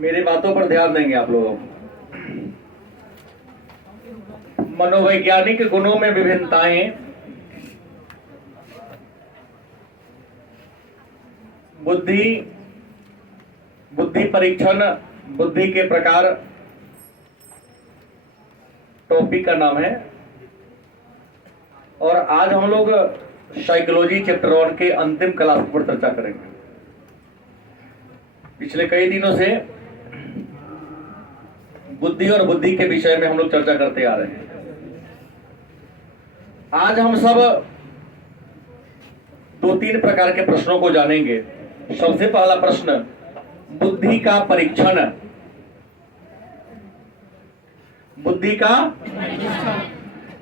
मेरी बातों पर ध्यान देंगे आप लोग। मनोवैज्ञानिक गुणों में विभिन्नताएं, बुद्धि, बुद्धि परीक्षण, बुद्धि के प्रकार, टॉपिक का नाम है। और आज हम लोग साइकोलॉजी चैप्टर 1 के अंतिम क्लास पर चर्चा करेंगे। पिछले कई दिनों से बुद्धि और बुद्धि के विषय में हम लोग चर्चा करते आ रहे हैं। आज हम सब 2-3 प्रकार के प्रश्नों को जानेंगे। सबसे पहला प्रश्न, बुद्धि का परीक्षण। बुद्धि का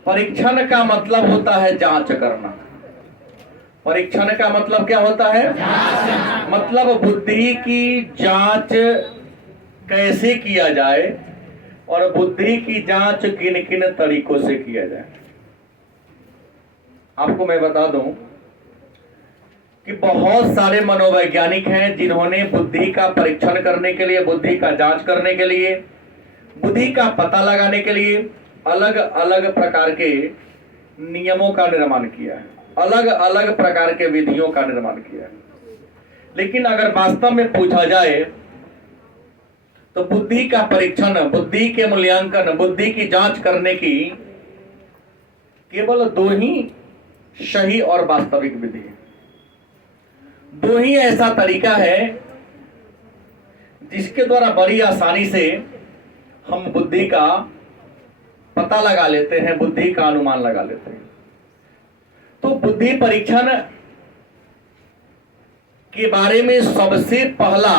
परीक्षण का मतलब होता है जांच करना। परीक्षण का मतलब क्या होता है? मतलब बुद्धि की जांच कैसे किया जाए और बुद्धि की जांच किन किन तरीकों से किया जाए। आपको मैं बता दूं कि बहुत सारे मनोवैज्ञानिक हैं जिन्होंने बुद्धि का परीक्षण करने के लिए, बुद्धि का जांच करने के लिए, बुद्धि का पता लगाने के लिए अलग अलग प्रकार के नियमों का निर्माण किया है, अलग अलग प्रकार के विधियों का निर्माण किया है। लेकिन अगर वास्तव में पूछा जाए तो बुद्धि का परीक्षण, बुद्धि के मूल्यांकन, बुद्धि की जांच करने की केवल 2 ही सही और वास्तविक विधि है। 2 ही ऐसा तरीका है जिसके द्वारा बड़ी आसानी से हम बुद्धि का पता लगा लेते हैं, बुद्धि का अनुमान लगा लेते हैं। तो बुद्धि परीक्षण के बारे में सबसे पहला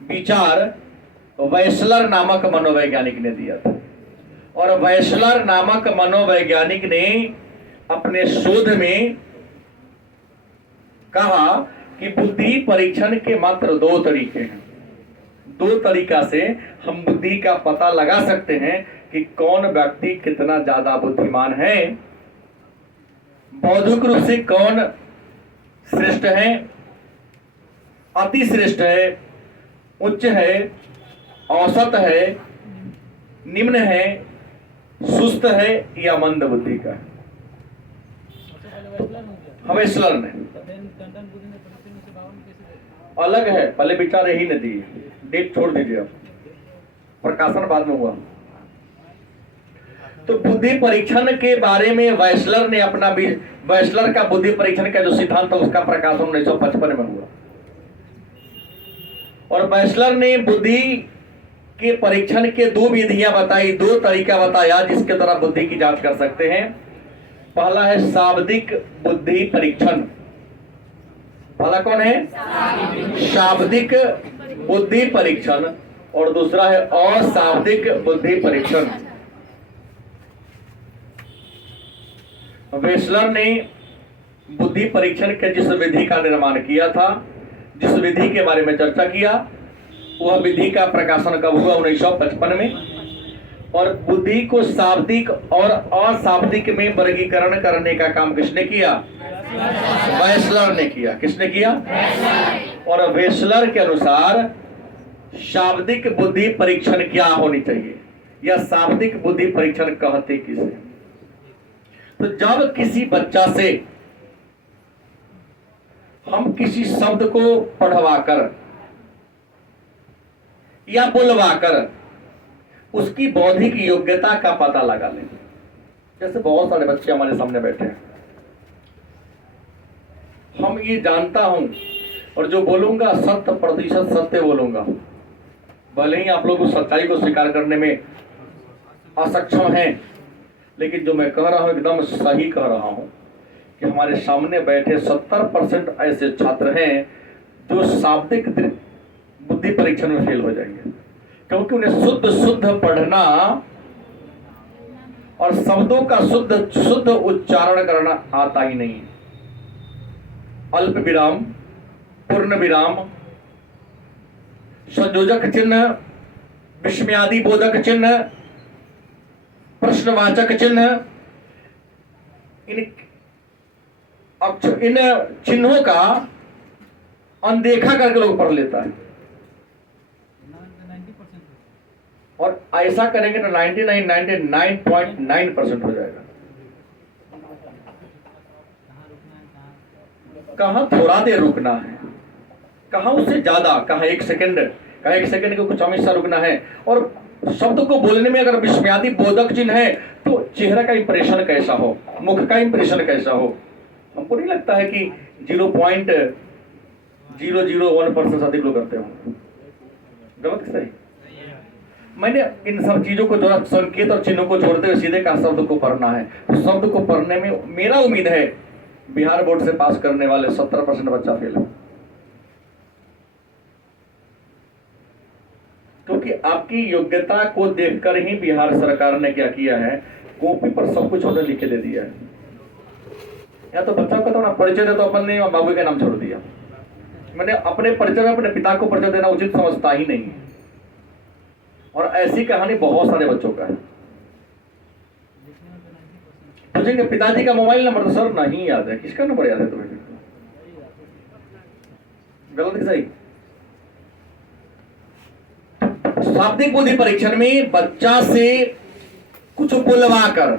विचार वेस्लर नामक मनोवैज्ञानिक ने दिया था। और वेस्लर नामक मनोवैज्ञानिक ने अपने शोध में कहा कि बुद्धि परीक्षण के मात्र 2 तरीके हैं। 2 तरीका से हम बुद्धि का पता लगा सकते हैं कि कौन व्यक्ति कितना ज्यादा बुद्धिमान है, बौद्धिक रूप से कौन श्रेष्ठ है, अति श्रेष्ठ है, उच्च है, औसत है, निम्न है, सुस्त है या मंद बुद्धि का है। वेस्लर ने अलग है, पहले विचार यही न दिए, डेट छोड़ दीजिए आप, प्रकाशन बाद में हुआ। तो बुद्धि परीक्षण के बारे में वेस्लर ने अपना भी, वेस्लर का बुद्धि परीक्षण का जो सिद्धांत था उसका प्रकाशन 1955 में हुआ। और वेस्लर ने बुद्धि के परीक्षण के 2 विधियां बताई, 2 तरीका बताया जिसके द्वारा बुद्धि की जांच कर सकते हैं। पहला है शाब्दिक बुद्धि परीक्षण। पहला कौन है? शाब्दिक बुद्धि परीक्षण। और दूसरा है अशाब्दिक बुद्धि परीक्षण। वेस्लर ने बुद्धि परीक्षण के जिस विधि का निर्माण किया था, जिस विधि के बारे में चर्चा किया, वह विधि का प्रकाशन कब हुआ? 1955 में। और बुद्धि को शाब्दिक और अशाब्दिक में वर्गीकरण करने का काम किसने किया? वेस्लर ने किया। किसने किया? और वेस्लर के अनुसार शाब्दिक बुद्धि परीक्षण क्या होनी चाहिए, या शाब्दिक बुद्धि परीक्षण कहते किसे? तो जब किसी बच्चा से हम किसी शब्द को पढ़वाकर या बुलवाकर उसकी बौद्धिक योग्यता का पता लगा लें। जैसे बहुत सारे बच्चे हमारे सामने बैठे हैं, हम ये जानता हूं और जो बोलूंगा 100% सत्य बोलूंगा, भले ही आप लोग उस सच्चाई को स्वीकार करने में असक्षम हैं, लेकिन जो मैं कह रहा हूं एकदम सही कह रहा हूं कि हमारे सामने बैठे 70% ऐसे छात्र हैं जो शाब्दिक बुद्धि परीक्षण में फेल हो जाएंगे, क्योंकि उन्हें शुद्ध पढ़ना और शब्दों का शुद्ध उच्चारण करना आता ही नहीं। अल्प विराम, पूर्ण विराम, संयोजक चिन्ह, विस्मयादि बोधक चिन्ह, प्रश्नवाचक चिन्ह, इन चिन्हों का अनदेखा करके लोग पढ़ लेता है। और ऐसा करेंगे तो 99.9% हो जाएगा। कहां थोड़ा देर रुकना है, कहां उससे ज्यादा, कहां 1 सेकंड, कहां 1 सेकंड को कुछ हमेशा रुकना है। और शब्द को बोलने में अगर विस्मयादि बोधक चिन्ह है तो चेहरा का इंप्रेशन कैसा हो, मुख का इंप्रेशन कैसा हो। हमको नहीं लगता है कि 0.001% से अधिक लोग करते हो। गलत सही? मैंने इन सब चीजों को जो संकेत और चिन्हों को छोड़ते हुए सीधे कहा शब्द को पढ़ना है। तो शब्द को पढ़ने में मेरा उम्मीद है बिहार बोर्ड से पास करने वाले 70% बच्चा फेल है, क्योंकि आपकी योग्यता को देखकर ही बिहार सरकार ने क्या किया है, कॉपी पर सब कुछ उन्होंने लिख के दे दिया है। या तो बच्चा का तो ना परिचय दे तो अपन बाबू का नाम छोड़ दिया। मैंने अपने परिचय में अपने पिता को परिचय देना उचित समझता ही नहीं। और ऐसी कहानी बहुत सारे बच्चों का है। पूछेंगे पिताजी का मोबाइल नंबर, तो सर नहीं याद है। किसका नंबर याद है तुम्हें? गलत कि सही? शाब्दिक बुद्धि परीक्षण में बच्चा से कुछ बुलवा कर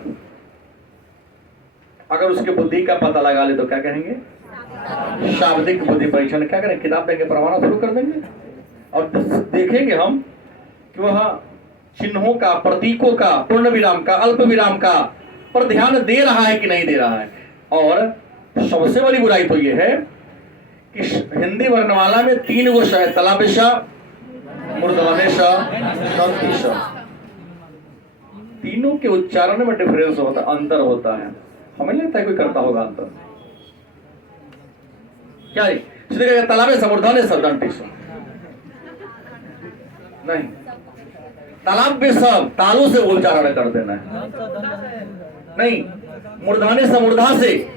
अगर उसके बुद्धि का पता लगा ले तो क्या कहेंगे? शाब्दिक बुद्धि परीक्षण। क्या करें? किताब देंगे, पढ़वाना शुरू कर देंगे और देखेंगे हम कि वह चिन्हों का, प्रतीकों का, पूर्ण विराम का, अल्प विराम का पर ध्यान दे रहा है कि नहीं दे रहा है। और सबसे बड़ी बुराई तो यह है कि हिंदी वर्णमाला में 3 गो श है, तलापेश, मूर्धन्येश, दंतेश। तीनों के उच्चारण में डिफरेंस होता, अंतर होता है। हमें लगता है कोई करता होगा अंतर? क्या है? इसलिए तलापेश, मूर्धन्येश, दंतेश नहीं, तालाब में सब तालों से उच्चारण कर देना है। नहीं, मूर्धन्य से मूर्धा से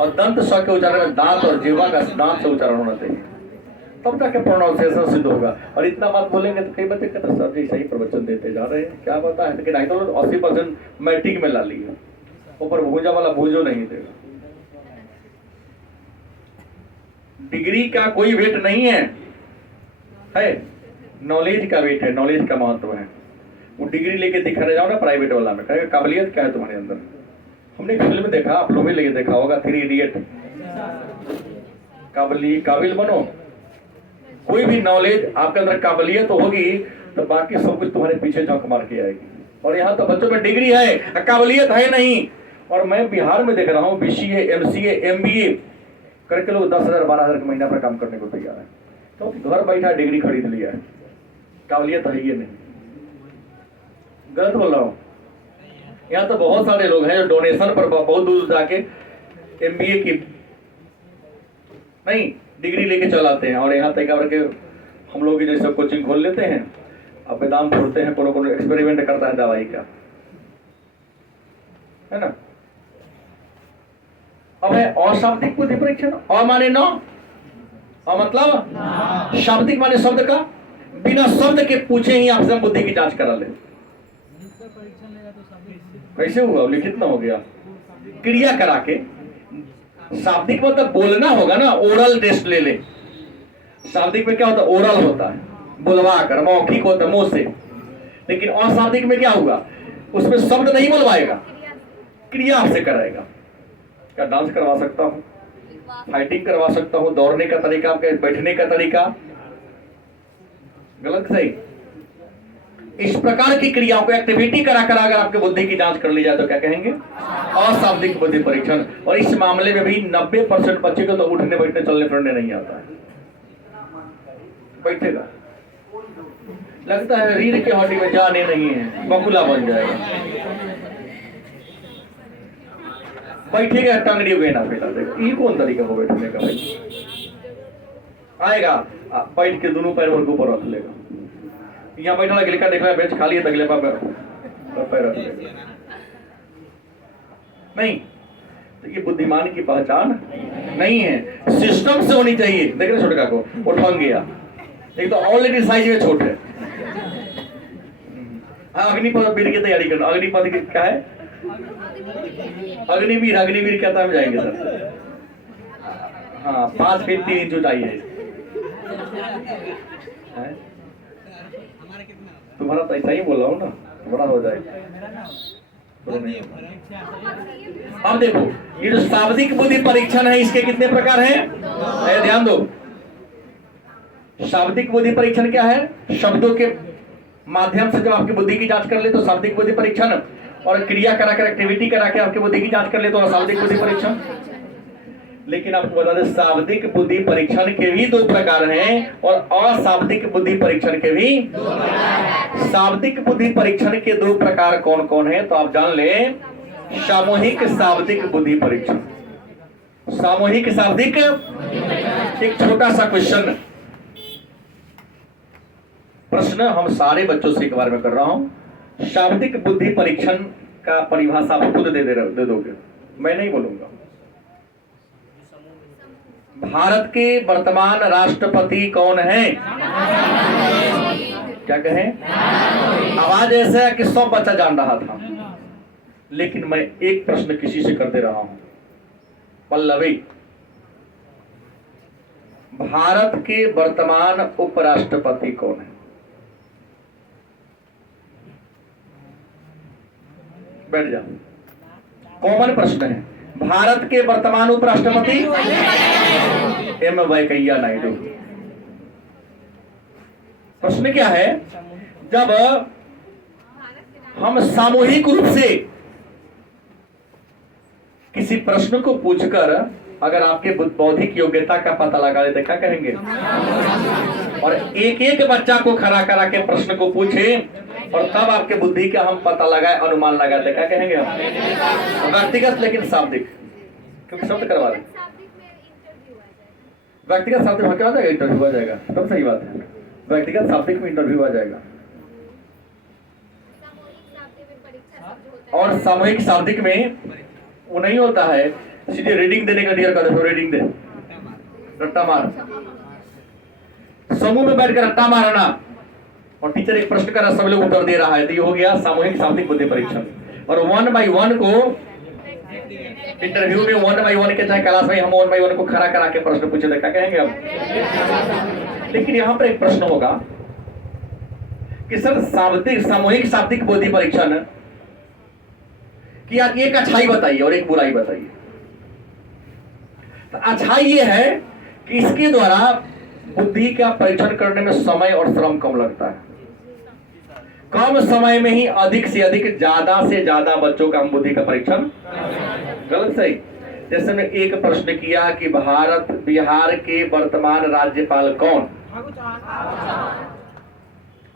और दंत स के उच्चारण में दांत और जीवा का दांत से उच्चारण होना चाहिए, तब जाके प्रोनाउंसिएशन सिद्ध होगा। और इतना बात बोलेंगे तो कई बच्चे कहते सर जी सही प्रवचन देते जा रहे हैं, क्या पता है। लेकिन 80% मैट्रिक में ला लिया, ऊपर भूजा वाला भूजो नहीं देगा। डिग्री का कोई वेट नहीं है, नॉलेज का वेट है, नॉलेज का महत्व है। वो डिग्री लेके दिखाने जाओ ना प्राइवेट वाला में, कहेगा काबिलियत क्या है तुम्हारे अंदर। हमने फिल्म में देखा, आप लोग भी लेके देखा होगा, 3 इडियट। काबिल बनो, कोई भी नॉलेज आपके अंदर काबिलियत होगी तो बाकी सब कुछ तुम्हारे पीछे झोंक मार के आएगी। और यहाँ तो बच्चों में डिग्री है, काबिलियत है नहीं। और मैं बिहार में देख रहा हूँ BCA, MCA, MBA करके लोग 10,000 12,000 के महीना पर काम करने को तैयार है। तो घर बैठा डिग्री खरीद लिया है, काबिलियत है ये नहीं। गलत बोल रहा हूँ? यहाँ तो बहुत सारे लोग हैं जो डोनेशन पर बहुत दूर जाके MBA की नहीं डिग्री लेके चलाते हैं। और यहाँ तक करके हम लोग जैसे कोचिंग खोल लेते हैं, अब दाम फोड़ते हैं, कोनो एक्सपेरिमेंट करता है दवाई का, है ना। अब है अशाब्दिक बुद्धि परीक्षण। अ माने न, मतलब शाब्दिक माने शब्द का, बिना शब्द के पूछे ही आपसे बुद्धि की जांच करा ले। कैसे हुआ? लिखित ना हो गया, क्रिया करा के। शाब्दिक मतलब बोलना होगा ना, ओरल टेस्ट ले ले। शाब्दिक में क्या होता है? ओरल होता है, बुलवा कर, मौखिक होता है मुंह से। लेकिन अशाब्दिक में क्या होगा? उसमें शब्द नहीं बुलवाएगा, क्रिया आपसे कराएगा। क्या डांस करवा सकता हूँ, फाइटिंग करवा सकता हूँ, दौड़ने का तरीका, बैठने का तरीका, गलत सही। इस प्रकार की क्रियाओं को एक्टिविटी करा कर अगर आपके बुद्धि की जांच कर ली जाए तो क्या कहेंगे? अशाब्दिक बुद्धि परीक्षण। और इस मामले में भी 90% बच्चे को तो उठने बैठने चलने फिरने नहीं आता है। बैठेगा, लगता है रीढ़ की हड्डी में जाने नहीं है, बकुला बन जाएगा। बैठेगा, टंगड़ी गहना फैला देगा। ये कौन तरीका हो बैठने का भाई? आएगा, बैठ के दोनों पैर ऊपर रख लेगा। यहाँ बैठा अगले का देख रहा है, बेंच खाली है, अगले पैर रख लेगा। नहीं, तो ये बुद्धिमान की पहचान नहीं है, सिस्टम से होनी चाहिए। देख रहे छोटे का को उठा गया, एक तो ऑलरेडी साइज में छोटे है। अग्निपथ वीर की तैयारी करना। अग्निपथ क्या है? अग्निवीर। अग्निवीर क्या था, हम जाएंगे सर। हाँ 5 फीट 3 इंच ऊंचाई है। तुम्हारा तो ऐसा ही बोल रहा हूँ ना, बड़ा हो जाएगा। अब देखो ये जो शाब्दिक बुद्धि परीक्षण है इसके कितने प्रकार हैं, ध्यान दो। शाब्दिक बुद्धि परीक्षण क्या है? शब्दों के माध्यम से जब आपकी बुद्धि की जांच कर ले तो शाब्दिक बुद्धि परीक्षण, और क्रिया करा कर एक्टिविटी करा के आपकी बुद्धि की जांच कर ले तो अशाब्दिक बुद्धि परीक्षण। लेकिन आपको बता दें शाब्दिक बुद्धि परीक्षण के भी 2 प्रकार हैं और अशाब्दिक बुद्धि परीक्षण के भी 2 प्रकार। शाब्दिक बुद्धि परीक्षण के 2 प्रकार कौन कौन है तो आप जान ले। सामूहिक शाब्दिक बुद्धि परीक्षण, सामूहिक शाब्दिक। एक छोटा सा क्वेश्चन प्रश्न हम सारे बच्चों से एक बार में कर रहा हूं। शाब्दिक बुद्धि परीक्षण का परिभाषा आप खुद दे दोगे, मैं नहीं बोलूंगा। भारत के वर्तमान राष्ट्रपति कौन है? क्या कहें? आवाज ऐसा है कि सब बच्चा जान रहा था, लेकिन मैं एक प्रश्न किसी से कर दे रहा हूं। पल्लवी, भारत के वर्तमान उपराष्ट्रपति कौन है? बैठ जा, कॉमन प्रश्न है। भारत के वर्तमान उपराष्ट्रपति एम वेंकैया नायडू। प्रश्न क्या है? जब हम सामूहिक रूप से किसी प्रश्न को पूछकर अगर आपके बौद्धिक योग्यता का पता लगा लेते क्या कहेंगे? और एक एक बच्चा को खड़ा करा के प्रश्न को पूछे और तब आपके बुद्धि का हम पता लगाए, अनुमान लगाते क्या कहेंगे हम? व्यक्तिगत लेकिन शाब्दिक, क्योंकि शब्द करवा रहे। व्यक्तिगत शाब्दिक में क्या आ जाएगा? इंटरव्यू आ जाएगा, तब सही बात है। व्यक्तिगत शाब्दिक में इंटरव्यू आ जाएगा। और सामूहिक शाब्दिक में वो नहीं होता है सीधे रीडिंग देने का डियर कर दो, रीडिंग दे, रट्टा मार। समूह में बैठकर रट्टा मारना और टीचर एक प्रश्न कर रहा, सब लोग उत्तर दे रहा है, तो ये हो गया सामूहिक शाब्दिक बुद्धि परीक्षण। और 1 बाय 1 को इंटरव्यू में 1 बाय 1 के चाहे क्लास में हम 1 बाय 1 को खड़ा करा के प्रश्न पूछे तो क्या कहेंगे हम? लेकिन यहां पर एक प्रश्न होगा कि सर सामूहिक शाब्दिक बुद्धि परीक्षण कि आप एक अच्छाई बताइए और एक बुराई बताइए। तो अच्छाई ये है कि इसके द्वारा बुद्धि का परीक्षण करने में समय और श्रम कम लगता है। कम समय में ही अधिक से अधिक, ज्यादा से ज्यादा बच्चों का हम बुद्धि का परीक्षण। गलत सही? जैसे मैं एक प्रश्न किया कि बिहार के वर्तमान राज्यपाल कौन?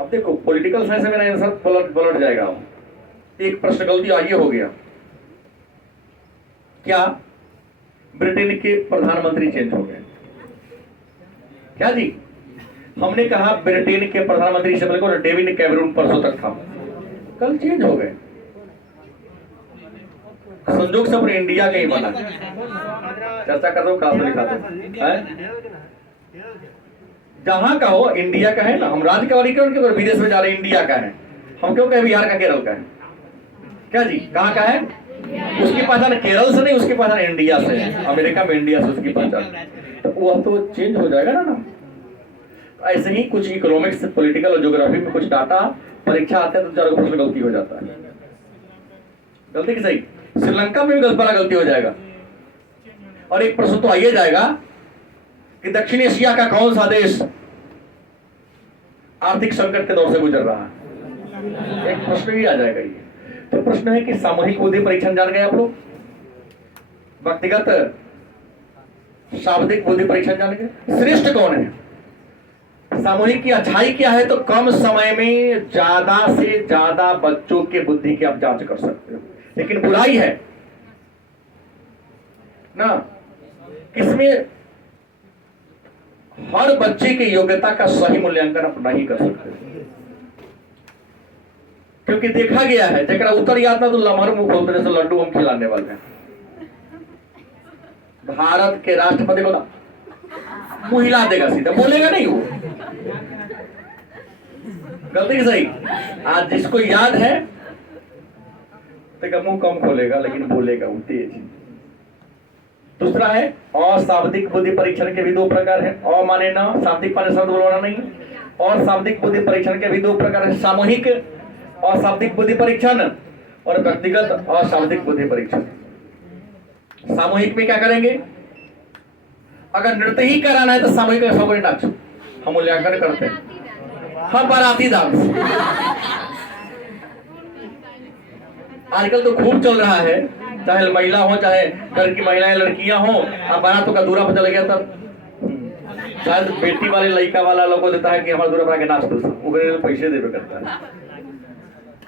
अब देखो पॉलिटिकल साइंस में मेरा आंसर पलट जाएगा। एक प्रश्न गलती आइए हो गया, क्या ब्रिटेन के प्रधानमंत्री चेंज हो गए? क्या जी? हमने कहा ब्रिटेन के प्रधानमंत्री से पहले डेविड कैमरून परसों तक था, कल चेंज हो गए। संजोग से अपने इंडिया का ही बना। चर्चा कर दो, क्लास में लिखा दो। जहां का हो इंडिया का है ना, हम राज्य का वर्गीकरण क्यों विदेश में जा रहे? इंडिया का है, हम क्यों कहें बिहार का, केरल का है? क्या जी? कहां का है? उसकी पहचान केरल से नहीं, उसकी पहचान इंडिया से है। अमेरिका में इंडिया से उसकी पहचान, तो वह तो चेंज हो जाएगा ना। ऐसे ही कुछ इकोनॉमिक्स, पॉलिटिकल और ज्योग्राफी में कुछ डाटा परीक्षा आते हैं तो 4 प्रश्न गलती हो जाता है। गलती की सही? श्रीलंका में भी बड़ा गलती हो जाएगा। और एक प्रश्न तो आइए जाएगा कि दक्षिण एशिया का कौन सा देश आर्थिक संकट के दौर से गुजर रहा है? एक प्रश्न भी आ जाएगा। ये तो प्रश्न है कि सामूहिक बुद्धि परीक्षण जान गए आप लोग, व्यक्तिगत शाब्दिक बुद्धि परीक्षण जान गए। श्रेष्ठ कौन है? सामूहिक की अच्छाई क्या है? तो कम समय में ज्यादा से ज्यादा बच्चों के बुद्धि की आप जांच कर सकते हो। लेकिन बुराई है ना, किसमें हर बच्चे की योग्यता का सही मूल्यांकन आप नहीं कर सकते, क्योंकि देखा गया है जरा उत्तर याद ना तो लमहर मुंह खोलते जैसे लड्डू हम खिलाने वाले हैं। भारत के राष्ट्रपति को मुंह हिला देगा, सीधा बोलेगा नहीं वो। गलती सही? आज जिसको याद है तो मुंह कम खोलेगा लेकिन बोलेगा वो तेज। दूसरा है अशाब्दिक बुद्धि परीक्षण के भी दो प्रकार है। अ माने ना, शाब्दिक माने शब्द बोलना नहीं। और शाब्दिक बुद्धि परीक्षण के भी दो प्रकार है, सामूहिक अशाब्दिक बुद्धि परीक्षण और व्यक्तिगत अशाब्दिक बुद्धि परीक्षण। सामूहिक में क्या करेंगे, अगर नृत्य ही कराना है तो सामूहिक में सब नाच हम मूल्यांकन करते हैं। हम बाराती डांस आजकल तो खूब चल रहा है, चाहे महिला हो चाहे घर की महिलाएं लड़कियां हो। अब बारातों का दूरा पर चल गया तब शायद बेटी वाले लड़का वाला लोग को देता है कि हमारा दूरा पर आके नाच दो, वो पैसे देवे करता है।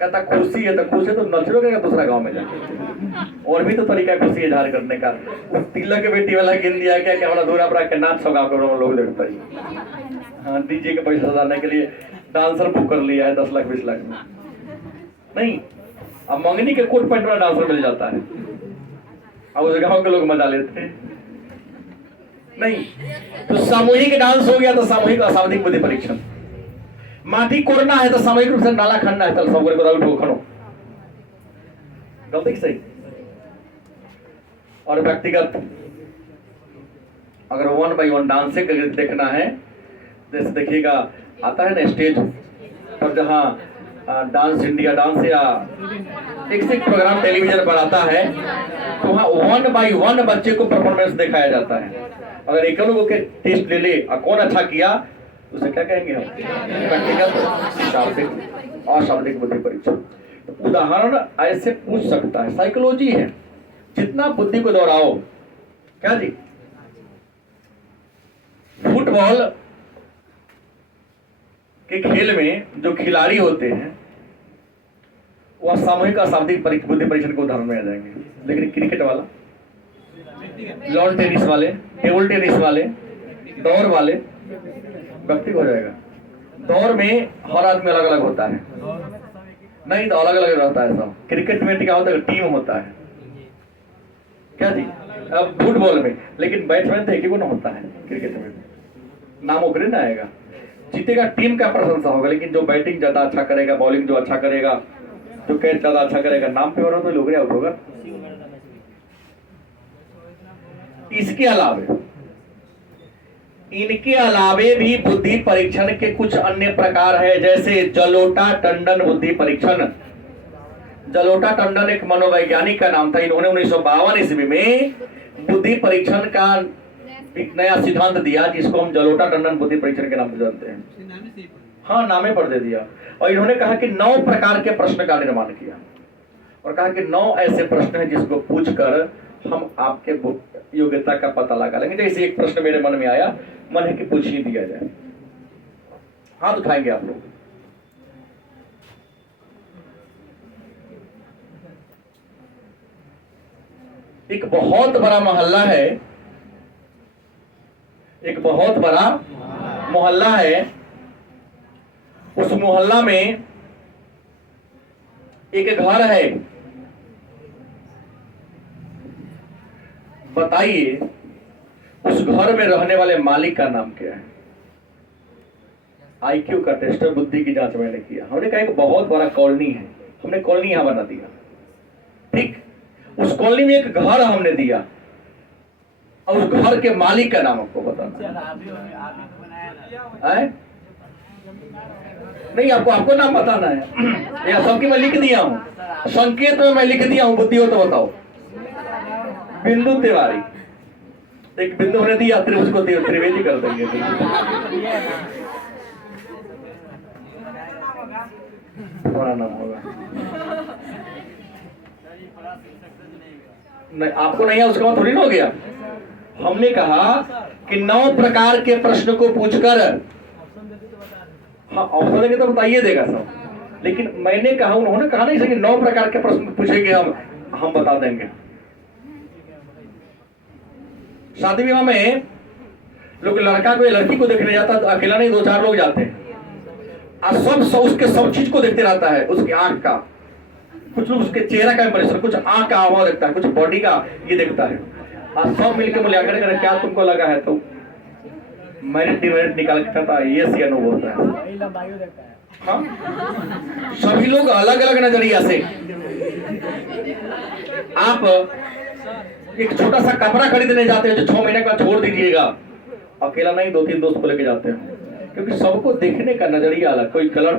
कहता खुशी है तो खुश है तो नच लो क्या दूसरा गांव में जाके। और भी तो तरीका खुशी इजहार करने का। तिलक के बेटी वाला गिन दिया क्या कि हमारा दूरा पर आके नाच सब गाँव के लोग देखता है। हाँ, डीजे के पैसे सजाने के लिए डांसर बुक कर लिया है 10 लाख 20 लाख में। नहीं, अब मंगनी के कोट पैंट वाला डांसर मिल जाता है, अब उस गांव के लोग मजा लेते हैं। नहीं तो सामूहिक डांस हो गया तो सामूहिक अशाब्दिक बुद्धि परीक्षण। माटी कोड़ना है तो सामूहिक रूप से नाला खनना है, चल सब बताओ खनो, गलती सही। और व्यक्तिगत अगर 1 by 1 डांसिंग देखना है, जैसे देखिएगा आता है ना स्टेज पर जहाँ डांस इंडिया डांस या एक प्रोग्राम टेलीविजन पर आता है तो वहाँ 1 by 1 बच्चे को परफॉर्मेंस दिखाया जाता है। अगर एक लोगों के टेस्ट ले ले और कौन अच्छा किया उसे क्या कहेंगे हम, व्यक्तिगत शाब्दिक अशाब्दिक बुद्धि परीक्षण। उदाहरण ऐसे पूछ सकता है, साइकोलॉजी है, जितना बुद्धि को दोहराओ। क्या जी, फुटबॉल के खेल में जो खिलाड़ी होते हैं वह सामूहिक अशाब्दिक बुद्धि परीक्षण के उदाहरण में आ जाएंगे। लेकिन क्रिकेट वाला, लॉन टेनिस वाले, टेबल टेनिस वाले, दौड़ वाले व्यक्तिगत हो जाएगा। दौड़ में हर आदमी अलग अलग होता है, नहीं तो अलग अलग रहता है सब। क्रिकेट में क्या होता है, टीम होता है। क्या जी, अब फुटबॉल में लेकिन बैट्समैन तो एक ही को ना होता है। क्रिकेट में नाम उभरे ना आएगा, जीतेगा टीम का प्रशंसा होगा, लेकिन जो बैटिंग ज्यादा अच्छा करेगा, बॉलिंग जो अच्छा करेगा, जो कैच ज्यादा अच्छा करेगा, नाम पे हो रहा तो लोग आउट होगा। इनके अलावे भी बुद्धि परीक्षण के कुछ अन्य प्रकार है, जैसे जलोटा टंडन बुद्धि परीक्षण। जलोटा टंडन एक मनोवैज्ञानिक का नाम था। इन्होंने 1952 ईस्वी में बुद्धि परीक्षण का एक नया सिद्धांत दिया, जिसको हम जलोटा टंडन बुद्धि परीक्षण के नाम से जानते हैं। हाँ, नामे पर दे दिया। और इन्होंने कहा कि 9 प्रकार के प्रश्न का निर्माण किया और कहा कि 9 ऐसे प्रश्न हैं जिसको पूछकर हम आपके योग्यता का पता लगा लेंगे। जैसे एक प्रश्न मेरे मन में आया, मन है कि पूछ ही दिया जाए। हाथ उठाएंगे आप लोग। एक बहुत बड़ा मोहल्ला है, एक बहुत बड़ा मोहल्ला है। उस मोहल्ला में एक घर है। बताइए उस घर में रहने वाले मालिक का नाम क्या है? आईक्यू का टेस्ट, बुद्धि की जांच मैंने किया। हमने कहा एक बहुत बड़ा कॉलोनी है, हमने कॉलोनी यहां बना दिया। ठीक, उस कॉलोनी में एक घर हमने दिया और उस घर के मालिक का नाम आपको बताना है। नहीं, आपको नाम बताना है या सबकी मैं लिख दिया हूं, संकेत में मैं लिख दिया हूं, बुद्धि हो तो बताओ। बिंदु तिवारी, एक बिंदु हमने दिया, उसको त्रिवेदी कर देंगे। बड़ा नाम होगा। नहीं, आपको नहीं है उसका थोड़ी ना हो गया। हमने कहा कि 9 प्रकार के प्रश्न को पूछकर, हाँ ऑप्शन देंगे तो बताइए देगा सब, लेकिन मैंने कहा, उन्होंने कहा नहीं कि 9 प्रकार के प्रश्न पूछेंगे हम बता देंगे। शादी विवाह में लोग लड़का को या लड़की को देखने जाता तो अकेला नहीं, 2-4 लोग जाते हैं और सब उसके सब चीज को देखते रहता है। उसके आंख का, कुछ लोग उसके चेहरा का इंप्रेशन, कुछ आंख का हाव देखता है, कुछ बॉडी का ये देखता है और सब मिलकर मूल्यांकन करें क्या तुमको लगा है। तो मेरिट डिमेरिट निकाल के कहता है यस या नो बोलता है। हाँ, सभी लोग अलग अलग नजरिया से। आप एक छोटा सा कपड़ा खरीदने जाते हैं जो 6 महीने का छोड़ दीजिएगा, अकेला नहीं 2-3 दोस्त को लेके जाते हैं, क्योंकि सबको देखने का नजरिया अलग, कोई कलर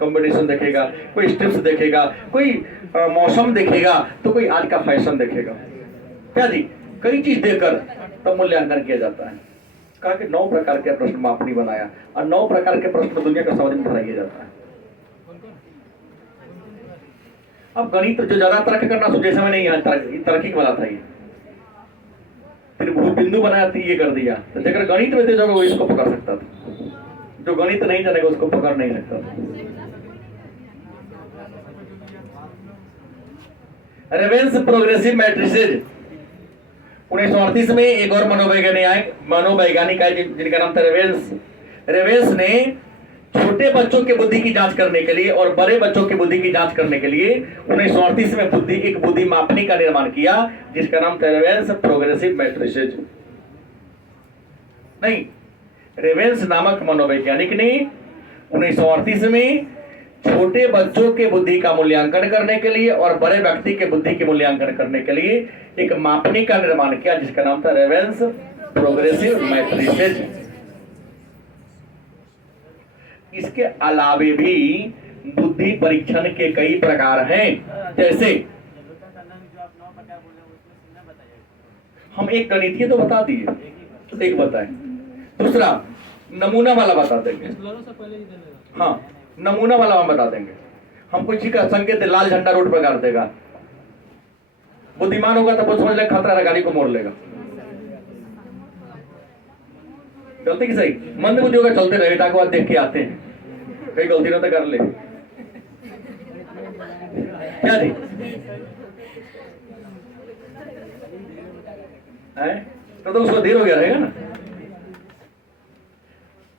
कॉम्बिनेशन देखेगा, कोई स्टेप्स देखेगा, कोई मौसम देखेगा, तो कोई आज का फैशन देखेगा। क्या जी, कई चीज देखकर तब मूल्यांकन किया जाता है। कहा कि 9 प्रकार के प्रश्न मापनी बनाया, और 9 प्रकार के प्रश्न दुनिया का समझ में बनाया जाता है। अब गणित जो ज्यादा तर्क करना सोचे समय नहीं, यहाँ तरक्की वाला था ये, फिर बिंदु बनाया थी, ये कर दिया, तो जेकर गणित में तेज होगा वो इसको पकड़ सकता था, जो गणित नहीं जानेगा उसको पकड़ नहीं सकता था। रेवेंस प्रोग्रेसिव मैट्रिसेज 1938 में एक और मनोवैज्ञानिक है जिनका नाम था रेवेंस। रेवेंस ने छोटे बच्चों के बुद्धि की जांच करने के लिए और बड़े बच्चों की बुद्धि की जांच करने के लिए 1938 में एक बुद्धि मापनी का निर्माण किया, जिसका नाम था रेवेंस प्रोग्रेसिव मैट्रिसेज। नहीं, रेवेंस नामक मनोवैज्ञानिक ने 1938 में छोटे बच्चों के बुद्धि का मूल्यांकन करने के लिए और बड़े व्यक्ति के बुद्धि के मूल्यांकन करने के लिए एक मापनी का निर्माण किया, जिसका नाम था रेवेंस प्रोग्रेसिव मैट्रिसेज। इसके अलावे भी बुद्धि परीक्षण के कई प्रकार हैं, जैसे हम एक गणितीय तो बता दिए, एक बताएं, दूसरा नमूना वाला बता देंगे। हाँ, नमूना वाला हम बता देंगे। हम कोई चीज का संकेत लाल झंडा रोड पर गाड़ देगा, बुद्धिमान होगा तो वो समझ लेगा खतरा है, गाड़ी को मोड़ लेगा। गलती की सही, मंद बुद्धि होगा चलते रहे, ताकि बाद देख के आते हैं, कहीं गलती ना तो कर ले। क्या जी है? तो उसको देर हो गया रहेगा ना।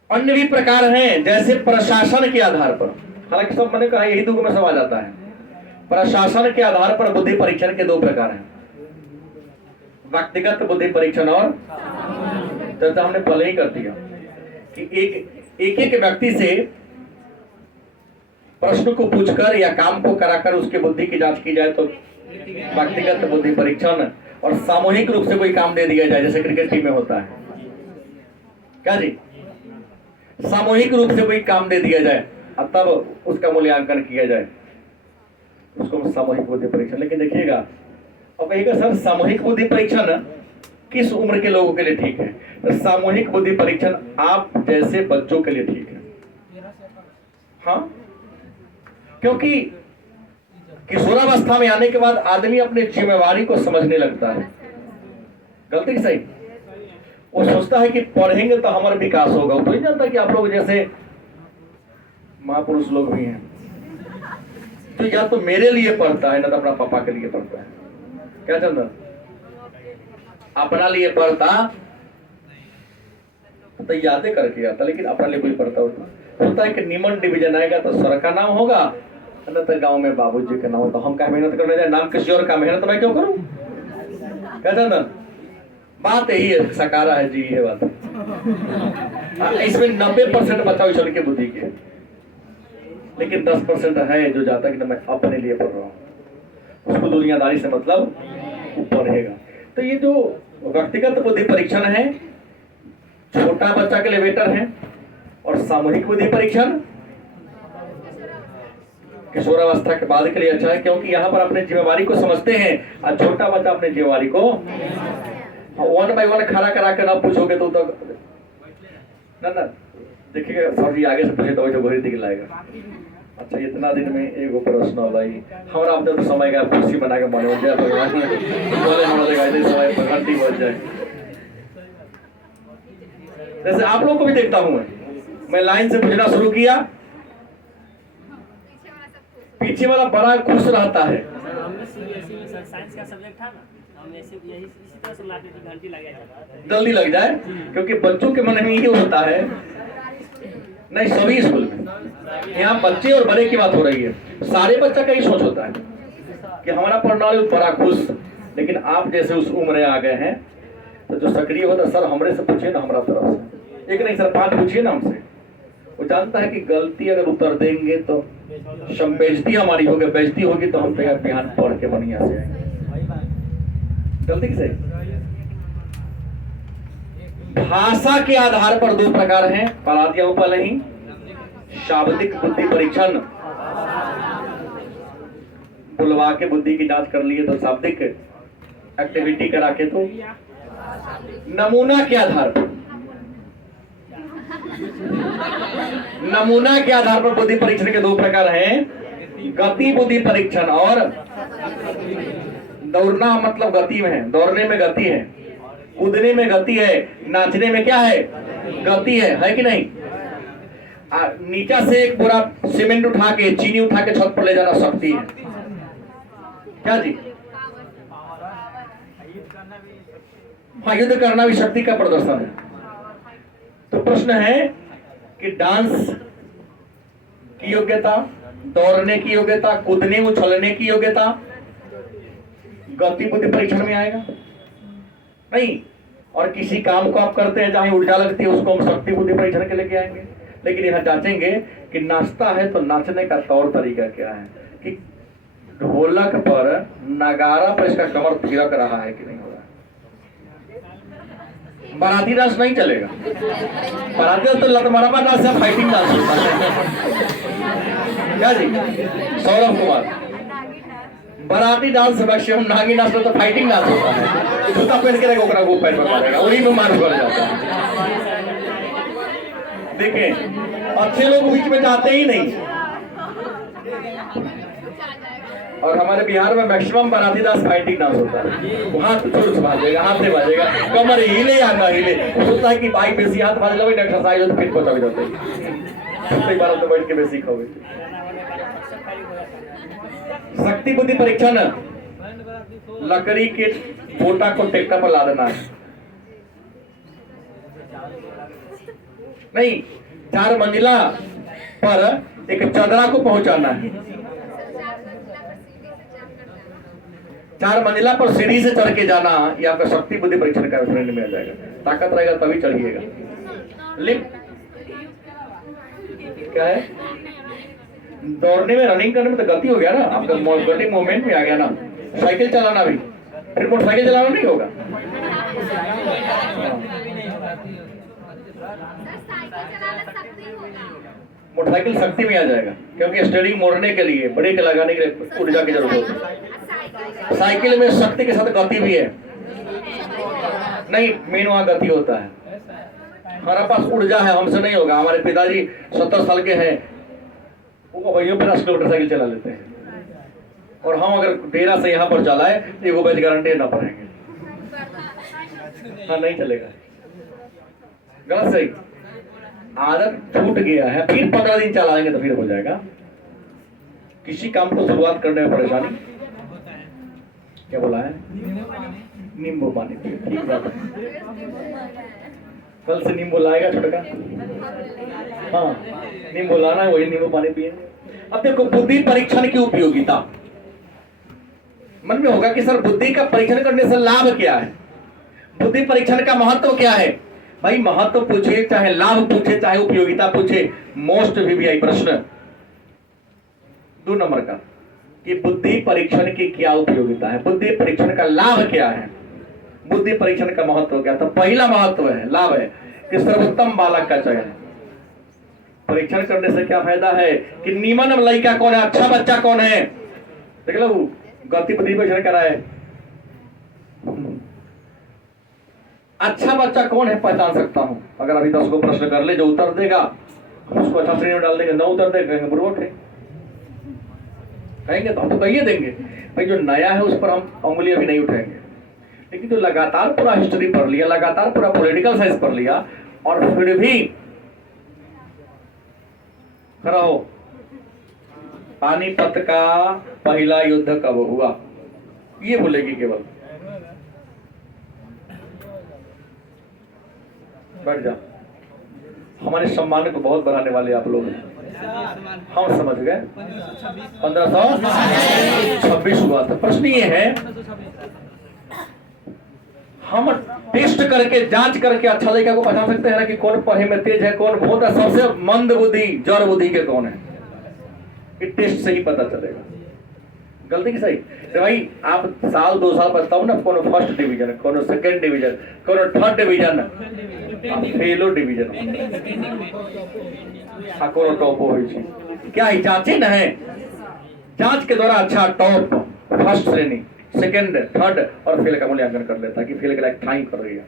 अन्य भी प्रकार हैं, जैसे प्रशासन के आधार पर, हालांकि सब मैंने कहा यही 2 में सब आ जाता है। प्रशासन के आधार पर बुद्धि परीक्षण के 2 प्रकार हैं, व्यक्तिगत बुद्धि परीक्षण और चर्चा हमने पहले ही कर दिया कि एक व्यक्ति से प्रश्न को पूछकर या काम को कराकर उसके बुद्धि की जांच की जाए तो व्यक्तिगत बुद्धि परीक्षण, और सामूहिक रूप से कोई काम दे दिया जाए, जैसे क्रिकेट टीम में होता है। क्या जी, सामूहिक रूप से कोई काम दे दिया जाए और तब उसका मूल्यांकन किया जाए, उसको सामूहिक बुद्धि परीक्षण। लेकिन देखिएगा, अब कहेगा सर सामूहिक बुद्धि परीक्षण किस उम्र के लोगों के लिए ठीक है? तो सामूहिक बुद्धि परीक्षण आप जैसे बच्चों के लिए ठीक है। हाँ, क्योंकि किशोरावस्था में आने के बाद आदमी अपनी जिम्मेवारी को समझने लगता है। गलती की सही, वो सोचता है कि पढ़ेंगे तो हमारा विकास होगा। वो तो नहीं जानता कि आप लोग जैसे महापुरुष लोग भी हैं, तो या तो मेरे लिए पढ़ता है ना तो अपना पापा के लिए पढ़ता है। क्या चंदा, अपना लिए पढ़ता तो यादें करके आता, लेकिन अपना लिए कोई पढ़ता होता है कि निमन डिवीजन आएगा तो सर का नाम होगा, न तो गांव में बाबूजी का नाम हो, तो हम क्या मेहनत करने जाए, नाम किसी और का, मेहनत मैं क्यों करूं? क्या चंदा, बात यही है, सकारा है जी, ये बात। इसमें 90% बचाव ईश्वर की बुद्धि के, लेकिन 10% है जो जाता कि मैं अपने लिए पढ़ रहा हूँ, उसको दुनियादारी से मतलब पढ़ेगा। तो ये जो व्यक्तिगत बुद्धि परीक्षण है, छोटा बच्चा के लिए बेटर है, और सामूहिक बुद्धि परीक्षण किशोरावस्था के बाद के लिए अच्छा है, क्योंकि यहाँ पर अपने जिम्मेवारी को समझते हैं, और छोटा बच्चा अपने जिम्मेवारी को 1 by 1 खड़ा करा कर ना पूछोगे तो ना देखिएगा सर जी आगे से पूछे तो जो घड़ी दिखलाएगा। अच्छा, इतना दिन में एगो प्रश्न हो भाई, हमारा अब तो समय का कुर्सी बना के बने हो जाए तो समय पर घंटी बज जाए। जैसे आप लोग को भी देखता हूं मैं लाइन से पूछना शुरू किया, पीछे वाला बड़ा खुश रहता है। साइंस का सब्जेक्ट था ना, हम ऐसे यही इसी तरह से लाते थे, घंटी लग जाए, जल्दी लग जाए, क्योंकि बच्चों के मन में ये होता है। नहीं, सभी स्कूल में यहाँ बच्चे और बड़े की बात हो रही है, सारे बच्चा का ही सोच होता है कि हमारा पढ़ने वाले बड़ा खुश। लेकिन आप जैसे उस उम्र आ गए हैं तो जो सक्रिय होता है, सर हमरे से पूछिए ना, हमारा तरफ से एक नहीं सर 5 पूछिए ना हमसे। वो जानता है कि गलती अगर उत्तर देंगे तो बेइज्जती हमारी होगी, बेइज्जती होगी तो हम तैयार बिहान पढ़ के बढ़िया से आएंगे। गलती से भाषा के आधार पर दो प्रकार हैं, पढ़ा दिया हूं पहले ही। शाब्दिक बुद्धि परीक्षण, बुलवा के बुद्धि की जांच कर लिए तो शाब्दिक एक्टिविटी करा के तो नमूना के आधार पर, नमूना के आधार पर बुद्धि परीक्षण के दो प्रकार हैं, गति बुद्धि परीक्षण और दौड़ना मतलब गति में है, दौड़ने में गति है, कूदने में गति है, नाचने में क्या है, गति है कि नहीं। नीचा से एक पूरा सीमेंट उठा के, चीनी उठा के छत पर ले जाना शक्ति है, क्या जी। हाँ, युद्ध करना भी शक्ति का प्रदर्शन है। तो प्रश्न है कि डांस की योग्यता, दौड़ने की योग्यता, कूदने उछलने की योग्यता गति बुद्धि परीक्षण में आएगा नहीं। और किसी काम को आप करते हैं जहां ऊर्जा लगती है उसको हम शक्ति बुद्धि परीक्षण के लेके आएंगे। लेकिन यहां जांचेंगे कि नाचता है तो नाचने का तौर तरीका क्या है, कि ढोलक पर, नगारा पर इसका कमर थिरक रहा है कि नहीं हो रहा है। बाराती डांस नहीं चलेगा, बाराती डांस तो लतमराबा डांस है, फाइटिंग डांस होता है, क्या जी सौरभ कुमार। बाराती डांस मैक्सिमम नांगी डांस में तो फाइटिंग डांस होता है, जूता पहन के रहेगा ओकरा वो पैर पर मारेगा, उन्हीं में मार पड़ जाता है। देखें, अच्छे लोग बीच में जाते ही नहीं। और हमारे बिहार में मैक्सिमम बाराती डांस फाइटिंग डांस होता है, हाथ जोर से बाजेगा, हाथ से बाजेगा, कमर हिले या ना हिले, सोचता है कि भाई बेसी हाथ बाज लो, एक्सरसाइज हो तो फिट पहुंचा जाते हैं। कई बार तो बैठ के बेसी खाओगे। शक्ति बुद्धि परीक्षण, लकड़ी के पोटा को ट्रैक्टर पर ला देना है नहीं, 4 मंजिला पर एक चदरा को पहुंचाना है, 4 मंजिला पर सीढ़ी से चढ़ के जाना, ये आपका शक्ति बुद्धि परीक्षण का श्रेणी में आ जाएगा। ताकत रहेगा तभी चढ़िएगा। लिफ्ट क्या है, दौड़ने में, रनिंग करने में तो गति हो गया ना, आपका गति मूवमेंट में आ गया ना। साइकिल चलाना भी, फिर मोटरसाइकिल चलाना नहीं होगा। मोटरसाइकिल शक्ति में आ जाएगा, क्योंकि स्टीयरिंग मोड़ने के लिए, ब्रेक लगाने के लिए ऊर्जा की जरूरत होती है। साइकिल में शक्ति के साथ गति भी है नहीं, मेन वहां गति होता है। हमारे पास ऊर्जा है, हमसे नहीं होगा। हमारे पिताजी 70 साल के हैं, वो वही 50 किलोमीटर साइकिल चला लेते हैं, और हम अगर डेरा से यहाँ पर चलाए तो ये बैच गारंटी ना पड़ेंगे। हाँ, नहीं चलेगा। गलत सही, आदत छूट गया है, फिर 15 दिन चलाएंगे तो फिर हो जाएगा। किसी काम को शुरुआत करने में परेशानी, क्या बोला है, नींबू पानी पिए, ठीक बात है। कल से नींबू लाएगा छोटा, हाँ नींबू लाना है, वही नींबू पानी पिए। अब देखो, बुद्धि परीक्षण की उपयोगिता मन में होगा कि सर बुद्धि का परीक्षण करने से लाभ क्या है, बुद्धि परीक्षण का महत्व क्या है। भाई महत्व पूछे, चाहे लाभ पूछे, चाहे उपयोगिता पूछे, मोस्ट वीवीआई प्रश्न 2 नंबर का, कि बुद्धि परीक्षण की क्या उपयोगिता है, बुद्धि परीक्षण का लाभ क्या है, बुद्धि परीक्षण का महत्व क्या। तो पहला महत्व है, लाभ है कि सर्वोत्तम बालक का चयन। परीक्षण करने से क्या फायदा है कि नीमन लड़का कौन है, अच्छा बच्चा कौन है। देख लो, गति बुद्धि परीक्षण कराए, अच्छा बच्चा कौन है पहचान सकता हूं। अगर अभी 10 को प्रश्न कर ले, जो उत्तर देगा उसको अच्छा श्रेणी में डाल देंगे, न उत्तर देगा कहेंगे बुर्बक है, कहेंगे तो हम तो कहिए देंगे। भाई जो नया है उस पर हम उंगली अभी नहीं उठाएंगे, लेकिन जो लगातार पूरा हिस्ट्री पढ़ लिया, लगातार पूरा पॉलिटिकल साइंस पढ़ लिया, और फिर भी खड़ा हो, पानीपत का पहला युद्ध कब हुआ, ये बोलेगी केवल। बैठ जा, हमारे सम्मान को बहुत बढ़ाने वाले आप लोग हैं, हम समझ गए। 1526 हुआ था। प्रश्न ये है, हम टेस्ट करके, जांच करके अच्छा लड़का को पहचान सकते हैं ना कि कौन पढ़े में तेज है, कौन बहुत है, सबसे मंद बुद्धि, जड़ बुद्धि के कौन है। ये टेस्ट से ही पता चलेगा। गलती की सही? तो भाई आप साल 2 साल बताओ ना, कोनो फर्स्ट डिवीजन, कोनो सेकंड डिवीजन, कोनो थर्ड डिवीजन, फेलो डिवीजन, कोनो टॉप हो क्या ही जांचे न है? जांच के द्वारा अच्छा टॉप, फर्स्ट श्रेणी, सेकंड, थर्ड और फेल का मूल्यांकन कर लेता है कि फेल के लायक था ही कर रही है।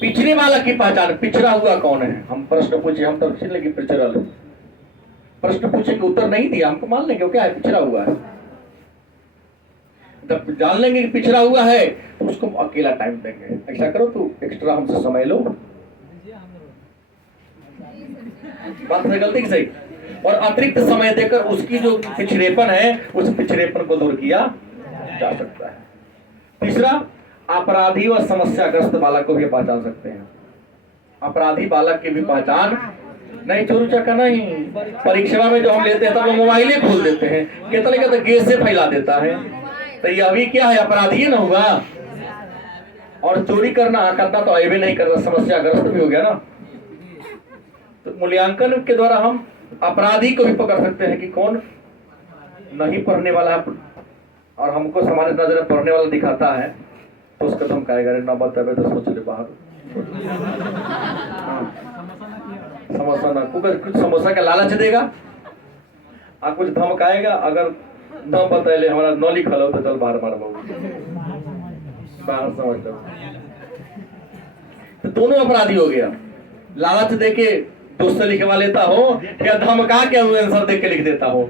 पिछड़े वाला की पहचान, पिछड़ा हुआ कौन है? हम प्रश्न पूछे, हम तो चिन्ह की पिछड़ा, प्रश्न पूछेंगे उत्तर नहीं दिया, हमको मान लेंगे वो क्या है, पिछड़ा हुआ है। जब जान लेंगे कि पिछड़ा हुआ है तो उसको अकेला टाइम देंगे, ऐसा करो तू एक्स्ट्रा हमसे समय लो, बात है गलती की सही? और अतिरिक्त समय देकर उसकी जो पिछड़ेपन है उस पिछड़ेपन को दूर किया जा सकता है। तीसरा, अपराधी और समस्याग्रस्त बालक को भी पहचान सकते हैं। अपराधी बालक की भी पहचान नहीं, चोरी चक्का नहीं, परीक्षा में जो हम लेते हैं तब वो मोबाइल ही खोल देते हैं, कितना कहते गैस से फैला देता है, तो ये अभी क्या है, अपराधी ना हुआ। और चोरी करना तो अयबे नहीं करता, समस्याग्रस्त भी हो गया ना। तो मूल्यांकन के द्वारा हम अपराधी को भी पकड़ सकते हैं कि कौन नहीं पढ़ने वाला है और हमको समाज नजर में पढ़ने वाला दिखाता है, तो उसका तो हम कहेगा ना बतावे तो सोच ले बाहर समोसा ना, कुछ समोसा का लालच देगा और कुछ धमकाएगा, अगर न बतैले हमारा न लिखल हो तो चल बाहर मार बाहर समझ लो। तो दोनों अपराधी हो गया, लालच देके दोस्त लिखवा लेता हो या धमका के आंसर देख के लिख देता हो।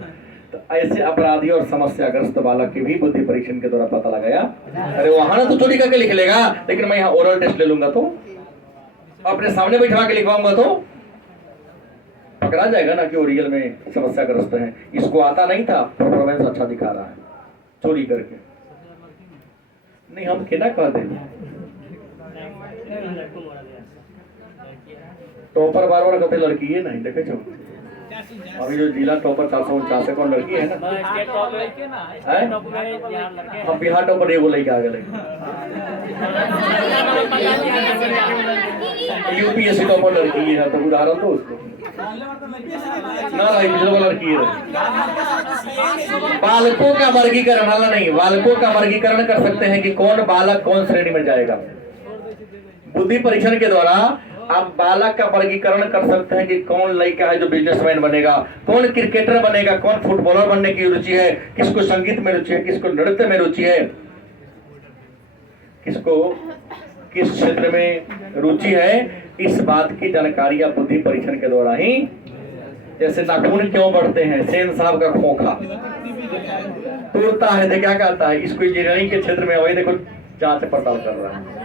तो ऐसे अपराधी और समस्याग्रस्त बालक की भी बुद्धि परीक्षण के द्वारा पता लगाया। अरे वहां ना तो चोरी करके लिख लेगा, लेकिन मैं यहाँ ओरल टेस्ट ले लूंगा तो अपने सामने बैठा के लिखवाऊंगा तो पकड़ा जाएगा ना कि ओरिजिनल में समस्याग्रस्त है, इसको आता नहीं था, परफॉर्मेंस अच्छा दिखा रहा है चोरी करके। नहीं हम क्या कह दें, टॉपर बार बार कहते लड़की है नहीं देखे छो, अभी जो जिला टॉपर 449 कौन लड़की है ना, हम बिहार टॉपर एगो लड़का आ गए, यूपीएससी टॉपर लड़की है, तो उदाहरण दो उसको ना भाई, लड़की है। बालकों का वर्गीकरण वाला नहीं, बालकों का वर्गीकरण कर सकते हैं कि कौन बालक कौन श्रेणी में जाएगा। बुद्धि परीक्षण के द्वारा आप बालक का वर्गीकरण कर सकते हैं कि कौन लड़का है जो बिजनेसमैन बनेगा, कौन क्रिकेटर बनेगा, कौन फुटबॉलर बनने की रुचि है, किसको संगीत में रुचि है, किसको नृत्य में रुचि है, किसको किस क्षेत्र में रुचि है। इस बात की जानकारी आप बुद्धि परीक्षण के द्वारा ही, जैसे नाखून क्यों बढ़ते हैं, सेन साहब का खोखा तोड़ता है तो क्या कहता है, इसको इंजीनियरिंग के क्षेत्र में वही देखो जांच पड़ताल कर रहा है।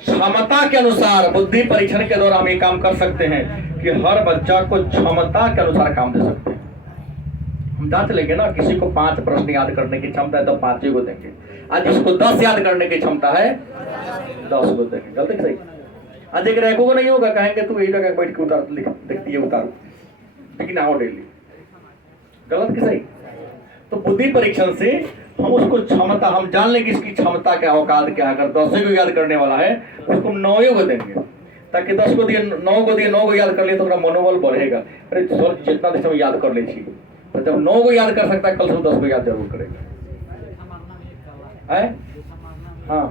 क्षमता के अनुसार बुद्धि परीक्षण के द्वारा हम ये काम कर सकते हैं कि हर बच्चा को क्षमता के अनुसार काम दे सकते हैं। हम जांच लेंगे ना, किसी को 5 प्रश्न याद करने की क्षमता है तो 5 को देंगे, आज जिसको 10 याद करने की क्षमता है 10 को देंगे। गलती सही? आज एक रैको को नहीं होगा, कहेंगे तू यही जगह बैठ के उतार देखती है उतारू, लेकिन आओ डेली। गलत की सही? तो बुद्धि परीक्षण से हम उसको क्षमता, हम जान लेंगे इसकी क्षमता क्या, औकात क्या है। अगर 10 को याद करने वाला है उसको 9 को देंगे, ताकि 10 को दिए 9 को दिए 9 को याद कर लिए तो अपना मनोबल बढ़ेगा। अरे सर जितना देश में याद कर ले, तो जब 9 को याद कर सकता है कल से 10 को याद जरूर करेगा है? हाँ।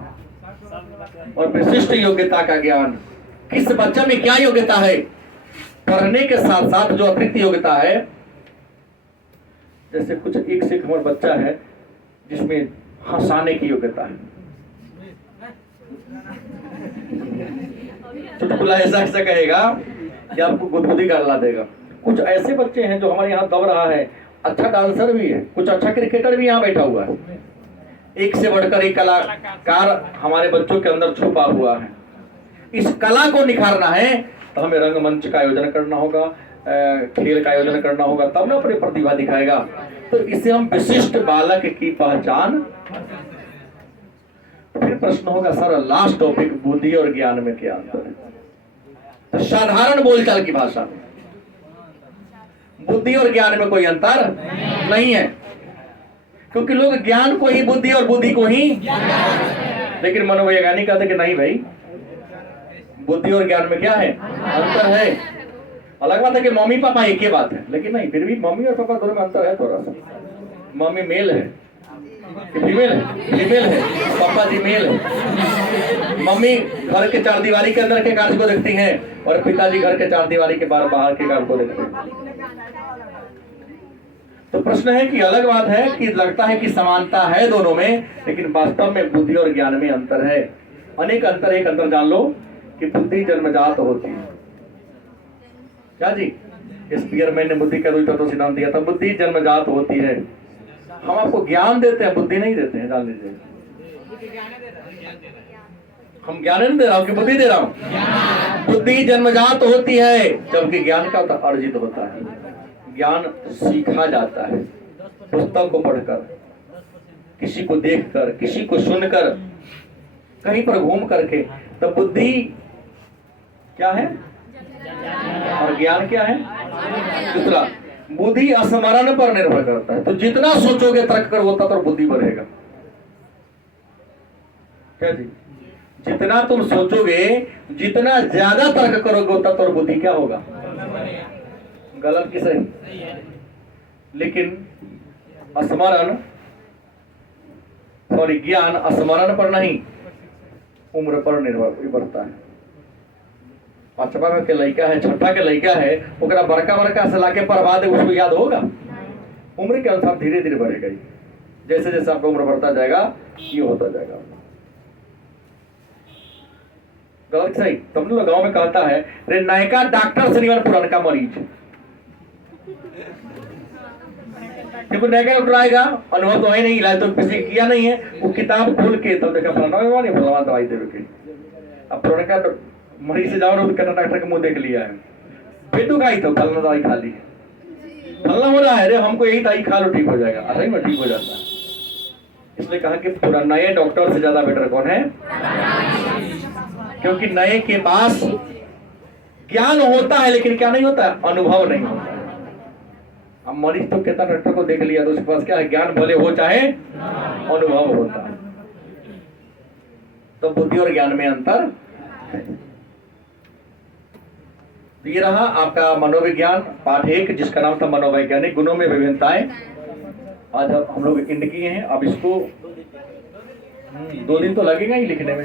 और विशिष्ट योग्यता का ज्ञान, किस बच्चे में क्या योग्यता है, पढ़ने के साथ साथ जो अतिरिक्त योग्यता है, जैसे कुछ एक से एक बच्चा है जिसमें हंसाने की योग्यता है, चुटकुला ऐसा ऐसा कहेगा कि आपको गुदगुदी कर ला देगा। कुछ ऐसे बच्चे हैं जो हमारे यहाँ दब रहा है, अच्छा डांसर भी है, कुछ अच्छा क्रिकेटर भी यहाँ बैठा हुआ है, एक से बढ़कर एक कलाकार हमारे बच्चों के अंदर छुपा हुआ है। इस कला को निखारना है तो हमें रंगमंच का आयोजन करना होगा, खेल का आयोजन करना होगा, तब ना अपनी प्रतिभा दिखाएगा। तो इससे हम विशिष्ट बालक की पहचान। तो फिर प्रश्न होगा सर लास्ट टॉपिक, बुद्धि और ज्ञान में क्या अंतर है? तो साधारण बोलचाल की भाषा में बुद्धि और ज्ञान में कोई अंतर नहीं है, क्योंकि लोग ज्ञान को ही बुद्धि और बुद्धि को ही, लेकिन मनोवैज्ञानिक कहते कि नहीं भाई, बुद्धि और ज्ञान में क्या है, अंतर है। अलग बात है कि मम्मी पापा एक ही बात है, लेकिन नहीं, फिर भी मम्मी और पापा दोनों में अंतर है थोड़ा सा। मम्मी मेल है, फीमेल है, फीमेल है, पापा जी मेल है। मम्मी घर के चार दीवारी के अंदर के कार्य को देखती हैं और पिताजी घर के चार दीवारी के बाहर के कार्य को देखते हैं। तो प्रश्न है कि अलग बात है कि लगता है कि समानता है दोनों में, लेकिन वास्तव में बुद्धि और ज्ञान में अंतर है। अनेक अंतर, एक अंतर जान लो कि बुद्धि जन्मजात होती है। क्या जी? स्पीयरमैन ने बुद्धि का द्वैतत्व सिद्धांत दिया था, बुद्धि जन्मजात होती है। हम आपको ज्ञान देते हैं, बुद्धि नहीं देते हैं, जान लीजिए। हम ज्ञान नहीं दे रहा हूं कि बुद्धि दे रहा हूं। बुद्धि जन्मजात होती है, जबकि ज्ञान का अर्जित होता है। ज्ञान सीखा जाता है, पुस्तक को पढ़कर, किसी को देखकर, किसी को सुनकर, कहीं पर घूम करके। तो बुद्धि क्या है और ज्ञान क्या है? दूसरा, बुद्धि स्मरण पर निर्भर करता है। तो जितना सोचोगे तर्क कर होता तो बुद्धि बढ़ेगा। क्या जी? जितना तुम सोचोगे, जितना ज्यादा तर्क करोगे होता तो बुद्धि क्या होगा? गलत की सही? लेकिन स्मरण, सॉरी, ज्ञान स्मरण पर नहीं, उम्र पर निर्भर करता है। पांचवा के लड़का है, छठा के लड़का है, ओकरा बड़का बड़का से लाके पढ़वा दे, उसको याद होगा? उम्र के अनुसार धीरे धीरे बढ़ेगा। जैसे जैसे आपका उम्र बढ़ता जाएगा ये होता जाएगा। गलत सही? तुम लोग गांव में कहता है रे नायका डॉक्टर से निवन पुराना मरीज। देखो नया डॉक्टर आएगा, अनुभव तो है नहीं, इलाज तो किसी किया नहीं है, वो किताब खोल के तब देखा फलाना दवाई दे के। अब पुराना मरीज से जाओ ना, डॉक्टर का मुंह देख लिया है, पेटू खाई तो फलना दवाई खा ली, फलना हो रहा है रे, हमको यही दवाई खा लो ठीक हो जाएगा। असली में ठीक हो जाता है। इसलिए कहा कि पुराना नए डॉक्टर से ज्यादा बेटर कौन है? क्योंकि नए के पास ज्ञान होता है लेकिन क्या नहीं होता है? अनुभव नहीं होता है। अब मरीज तो कहता डॉक्टर को देख लिया तो उसके पास क्या है? ज्ञान भले हो चाहे अनुभव होता है। तो बुद्धि और ज्ञान में अंतर है। तो ये रहा आपका मनोविज्ञान पाठ 1, जिसका नाम था मनोवैज्ञानिक गुणों में विभिन्नताएं। आज हम लोग इंड किए हैं। अब इसको 2 दिन तो लगेगा ही लिखने में।